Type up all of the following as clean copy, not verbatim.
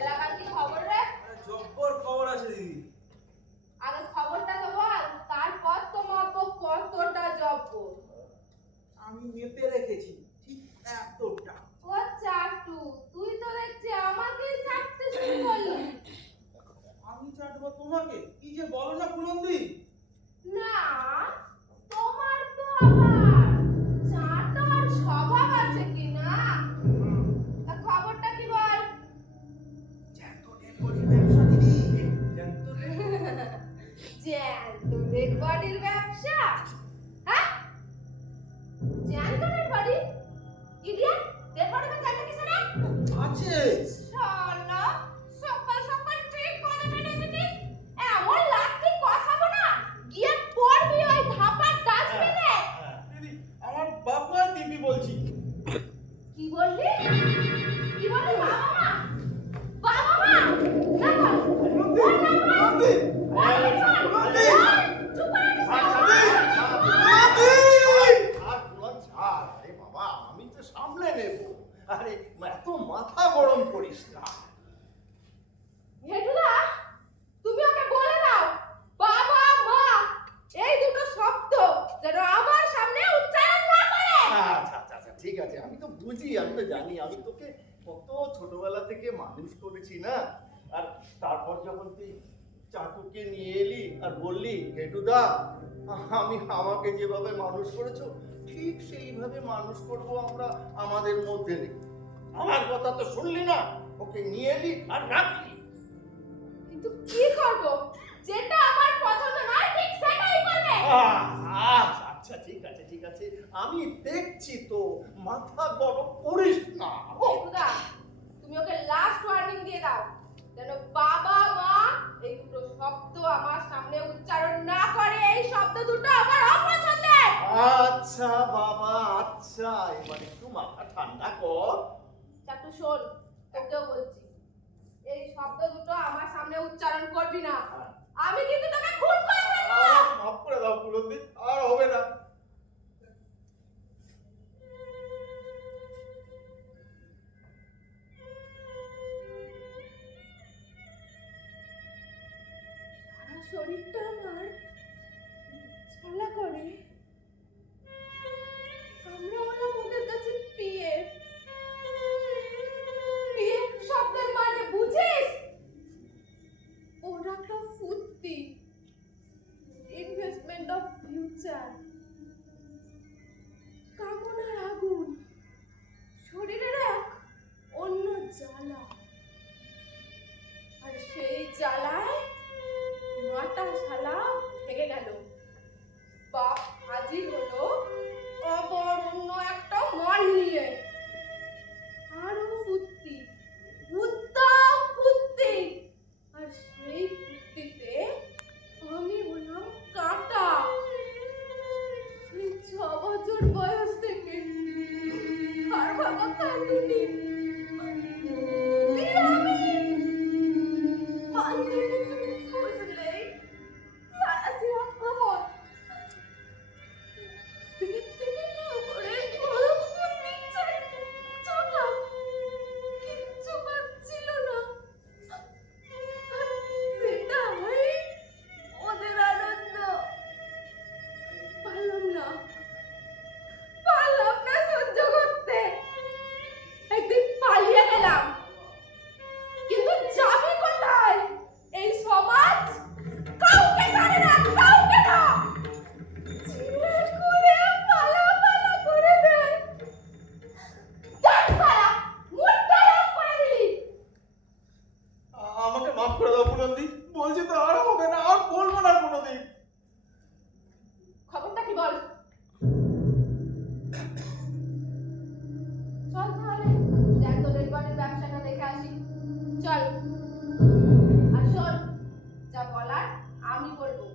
এলাকার কি খবর রে? জব্বর খবর আছে দিদি। আগে খবরটা তো বল, তারপর তো মাপবো কতটা জব্বর। আমি মেপে রেখেছি ঠিক এতটা। ও চাটু, তুই তো দেখছি আমাকেই চাটতে শুরু করলি। আমি চাটবো তোমাকে? কি যে বলো না ফুলন্দি। না, তোমার তো আবার চাটার স্বভাব আছে কি না? তা খবরটা কি বল? জ্যান্ত ডেড বডির ব্যবসা দিদি। জ্যান্ত ডেড বডির ব্যবসা? হ্যাঁ, জ্যান্ত dead body? Idiot, dead body বা জ্যান্ত কিসে রে? আছে। শালা, সকাল সকাল ঠিক কথা বলে এসেছিস। এমন লাঠি কষাবো না, গিয়ে পড়বি ওই ধাপার ডাস্টবিনে। দিদি আমার বাপ মায়ের দিব্যি বলছি। কি বললি? কি বললি? বাবা মা? বাবা মা? না বল। ফুলন্দি, ফুলন্দি, চুপ করে আরে বাবা, আমি তো সামলে নেব। আরে এত মাথা গরম করিস না। হেটুদা, তুমি ওকে বলে দাও বাবা মা এই দুটো শব্দ যেন আমার সামনে উচ্চারণ না করে। আচ্ছা আচ্ছা আচ্ছা, ঠিক আছে, আমি তো বুঝি, আমি তো জানি, আমি তোকে কত ছোটবেলা থেকে মানুষ করেছি না। আর তারপর যখন তুই চাটুকে নিয়ে এলি আর বললি গেটুদা আমাকে যেভাবে মানুষ করেছো ঠিক সেইভাবে মানুষ করব আমরা আমাদের মধ্যে রেখে। আমার কথা তো শুনলি না, ওকে নিয়ে এলি আর রাখলি। কিন্তু কি করব, যেটা আমার পছন্দ নয় ঠিক সেটাই করবে। আচ্ছা ঠিক আছে ঠিক আছে, আমি দেখছি তো, মাথা গরম করিস না। হেটুদা, তুমি ওকে লাস্ট ওয়ার্নিং দিয়ে দাও যেন বাবা মা এই দুটো শব্দ আমার সামনে উচ্চারণ না করে। এই শব্দ দুটো আমার অপছন্দের। আচ্ছা বাবা, আচ্ছা, এবার একটু মাথা ঠান্ডা কর। চাটু শোন, তোকেও বলছি এই শব্দ দুটো আমার সামনে উচ্চারণ করবি না। আমি কিন্তু তোকে খুন করে ফেলবো। মাফ করে দাও ফুলন্দি, আর হবে না। সারা শরীরটা আমার জ্বালা করে। আমরা হলাম ওদের কাছে পিএফ। পিএফ শব্দের মানে বুঝিস? ওরা একটা ফুর্তি, ইনভেস্টমেন্ট অফ ফিউচার। কামনার আগুন, শরীরের এক অন্য জ্বালা। আর সেই জ্বালায় মাটা শালা ভেঙে গেল। বাপ হাজির হলো আবার অন্য একটা মন নিয়ে। আরো ফুর্তি, উত্তম ফুর্তি। আর সেই ফুর্তিতে আমি হলাম কাটা। সেই 6 বছর বয়স থেকে আর বাবা কাটুনি। পিরামিড বান্ধবী তুমি বুঝলেই সারা জীবন ভ্রমণ। পেট থেকে শুরু করে গরম করতে চাই, ছোটা কিচ্ছু পাচ্ছিল না। আর সেটাই ওদের আনন্দ। পারলাম না সহ্য করতে। একদিন পালিয়ে গেলাম। কিন্তু যাবি কোথায়? এই সমাজ কাউকে জানে না, কাউকে না। চিড়ে করে পালা করে দেয়। দেখ সালা, মুখটা অফ করে দিলি। আমাকে মাফ করে দাও ফুলন্দি, বলছি তো আর হবে না, আর বলবো না কোনোদিন। খবরটা কি বল? চল তাহলে জ্যান্ত ডেড বডির ব্যবসাটা দেখে আসি। চল। আর শোন, যা বলার আমি বলবো,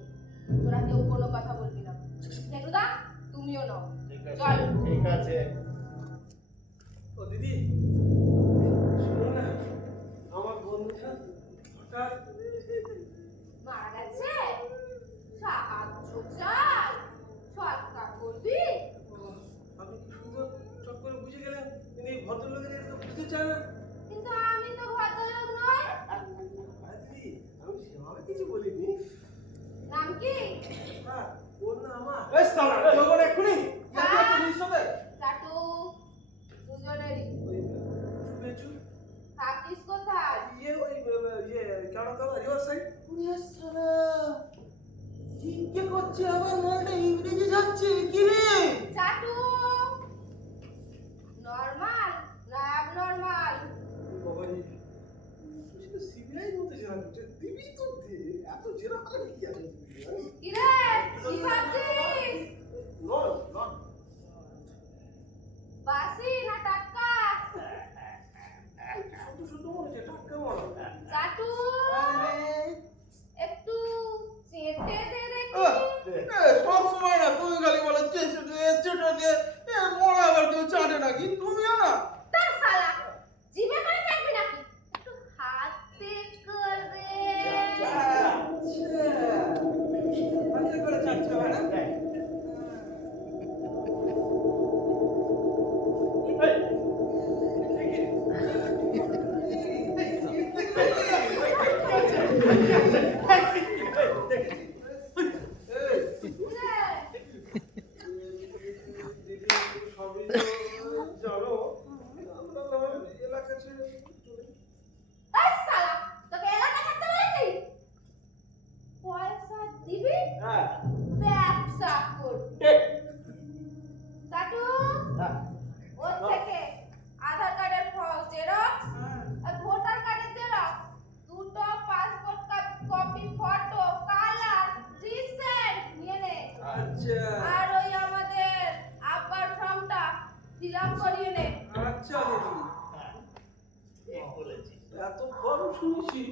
তোরা কেউ কোনো কথা বলবি না। হেটুদা, তুমিও নাও। ঠিক আছে চল। ঠিক আছে। ও দিদি, শোনো না, আমার বন্ধুটা হঠাৎ মারা গেছে? সাহায্য চাই, সৎকার করবি? আমি কি সুন্দর চট করে বুঝে গেলাম, কিন্তু এই ভদ্রলোকের এটা তো বুঝতে চায় না। কিন্তু আমি তো ভদ্রলোক নই। ওরে শালা, জিজ্ঞে করছে আবার মালটা ইংরেজি যাচ্ছে কি রে? চাটু নরমাল না অ্যাবনরমাল? বাবাজি, তুই তো সিবিআই মতো জেরা করছিস, দিবি তো দে, এত জেরা করে কি আছে? কি রে কি ভাবছিস? নন বাসি না টাটকা? শুধু শুধু মনে হচ্ছে টাটকা মনে হয়। চাটু আরে, একটু চেটে দে দেখি। সব সময় না তুমি খালি বলো চেটে দে, চেটে দে, মরা আবার কেউ চাটে নাকি? তুমিও না? তার শালা জিভে করে চাটবি নাকি? একটু হাতে করে হাতে করে চাটতে হয় না? এই শালা তোকে এলাকা ছাড়তে বলেছি? পয়সা দিবি ব্যবসা করবি। চাটু ওর থেকে আধার কার্ডের জেরক্স আর ভোটার কার্ডের জেরক্স, দুটো passport copy, photo, colour, recent নিয়ে নে। আচ্ছা আর ওই আমাদের আব্বার ফর্মটা ফিল আপ করিয়ে নে। আচ্ছা দিদি, ঠিক বলেছিস। এত বড় শুনেছি।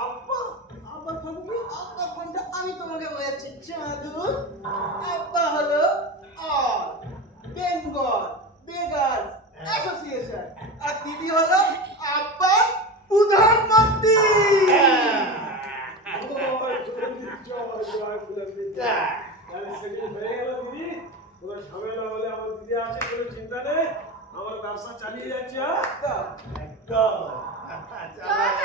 আব্বা আব্বা ভাবি, আব্বা কোনটা আমি তোমাকে বলেছি জাদু। আব্বা হলো অল বেঙ্গল বেগার অ্যাসোসিয়েশন, আর দিদি হলো আব্বা প্রধানমন্ত্রী। আমার ব্যবসা চালিয়ে যাচ্ছে। একদম। চল